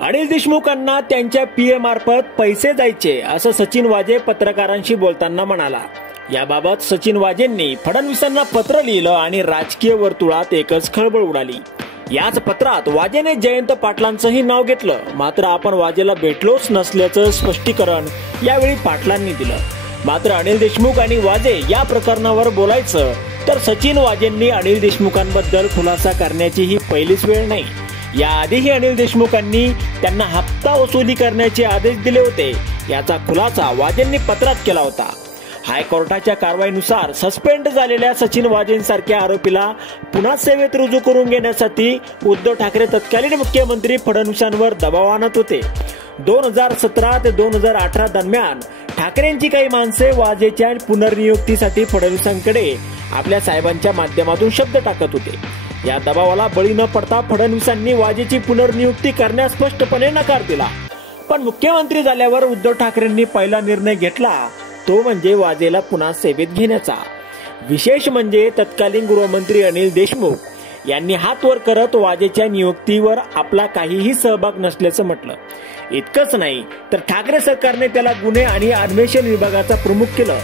अनिल देशमुखांना त्यांच्या पीए मार्फत पैसे जायचे असं सचिन वाजे पत्रकारांशी बोलताना म्हणाला। याबाबत सचिन वाजेंनी फडणवीसांना पत्र लिहिलं आणि राजकीय वर्तुळात एकच खळबळ उडाली। याच पत्रात वाजेने जयंत पाटलांचंही नाव घेतलं, मात्र आपण वाजेला भेटलोच नसल्याचं स्पष्टीकरण यावेळी पाटलांनी दिलं। मात्र अनिल देशमुख आणि वाजे या प्रकरणावर बोलायचं तर सचिन वाजेंनी अनिल देशमुखांबद्दल खुलासा करण्याची ही पहिलीच वेळ नाही। याआधीही अनिल देशमुखांनी त्यांना हप्ता वसुली करण्याचे आदेश दिले होते। याचा खुलासा वाजेंनी पत्रात केला होता। हायकोर्टाच्या कारवाईनुसार सस्पेंड झालेल्या सचिन वाजेंसारख्या आरोपीला पुन्हा सेवेत रुजू करून घेण्यासाठी उद्धव ठाकरे तत्कालीन मुख्यमंत्री फडणवीसांवर दबाव आणत होते। 2017 ते 2018 दरम्यान ठाकरेंची काही माणसे वाजेच्या पुनर्नियुक्तीसाठी फडणवीसांकडे आपल्या साहेबांच्या माध्यमातून शब्द टाकत होते। या दबावाला बळी न पडता फडणवीसांनी वाजेची पुनर्नियुक्ती करण्यास स्पष्टपणे नकार दिला। पण मुख्यमंत्री झाल्यावर उद्धव ठाकरेंनी पहिला निर्णय घेतला तो म्हणजे वाजेला पुन्हा सेवेत घेण्याचा। विशेष म्हणजे तत्कालीन गृहमंत्री अनिल देशमुख यांनी हात वर करत वाजेच्या नियुक्तीवर आपला काहीही सहभाग नसल्याचं म्हटलं। इतकंच नाही तर ठाकरे सरकारने त्याला गुन्हे आणि अन्वेषण विभागाचा प्रमुख केलं।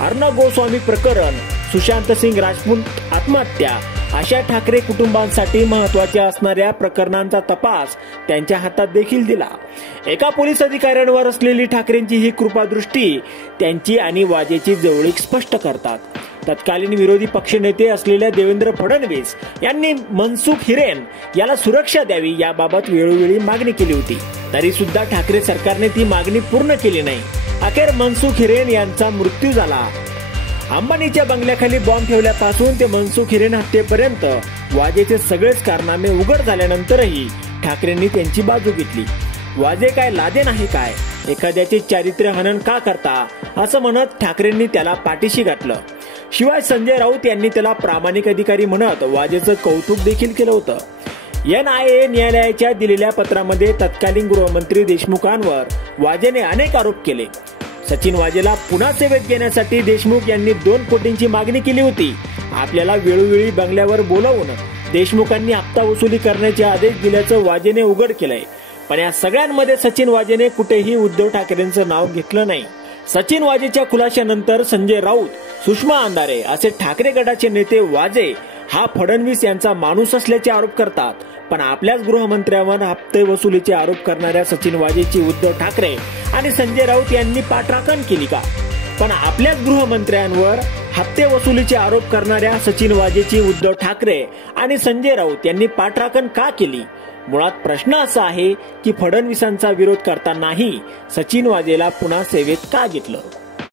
अर्णब गोस्वामी प्रकरण, सुशांत सिंग राजपूत आत्महत्या अशा ठाकरे कुटुंबांसाठी महत्त्वाच्या असणाऱ्या प्रकरणांचा तपास त्यांच्या हातात देखील दिला। एका पोलीस अधिकाऱ्यांवर असलेली ठाकरेंची ही कृपादृष्टी त्यांची आणि वाजेची जवळीक स्पष्ट करतात। तत्कालीन विरोधी पक्षनेते असलेल्या देवेंद्र फडणवीस यांनी मनसुख हिरेन याला सुरक्षा द्यावी याबाबत वेळोवेळी मागणी केली होती, तरी सुद्धा ठाकरे सरकारने ती मागणी पूर्ण केली नाही। अखेर मनसुख हिरेन यांचा मृत्यू झाला। अंबानीच्या बंगल्याखाली बॉम्ब ठेवल्यापासून ते मनसुख हिरेन हत्येपर्यंत वाजेचे सगळेच कारनामे उघड झाल्यानंतरही ठाकरेंनी त्यांची बाजू घेतली। वाजे काय लादेन आहे काय, एखाद्याचे चारित्र्य हनन का करता असं म्हणत ठाकरेंनी त्याला पाठीशी घातलं। शिवाय संजय राऊत यांनी त्याला प्रामाणिक अधिकारी म्हणत वाजेचं कौतुक देखील केलं होतं। NIA न्यायालयाच्या दिलेल्या पत्रामध्ये तत्कालीन गृहमंत्री देशमुखांवर वाजेने अनेक आरोप केले। सचिन वाजेला पुन्हा सेवेत घेण्यासाठी देशमुख यांनी 2 कोटींची मागणी केली होती। आपल्याला वेळोवेळी बंगल्यावर बोलावून देशमुखांनी हप्ता वसुली करण्याचे आदेश दिल्याचं वाजेने उघड केलंय। पण या सगळ्यांमध्ये सचिन वाजेने कुठेही उद्धव ठाकरेंचं नाव घेतलं नाही। सचिन वाजेच्या खुलाशानंतर संजय राऊत, सुषमा अंधारे असे ठाकरे गटाचे नेते वाजे हा फडणवीस यांचा माणूस असल्याचे आरोप करतात, पण आपल्याच गृहमंत्र्यांवर हप्ते वसुलीचे आरोप करणाऱ्या सचिन वाजेची उद्धव ठाकरे आणि संजय राऊत यांनी पाठराखण केली का? पण आपल्याच गृहमंत्र्यांवर हप्ते वसुलीचे आरोप करणाऱ्या सचिन वाजेची उद्धव ठाकरे आणि संजय राऊत यांनी पाठराखण का केली? मुळात प्रश्न असा आहे की फडणवीसांचा विरोध करतानाही सचिन वाजेला पुन्हा सेवेत का घेतलं?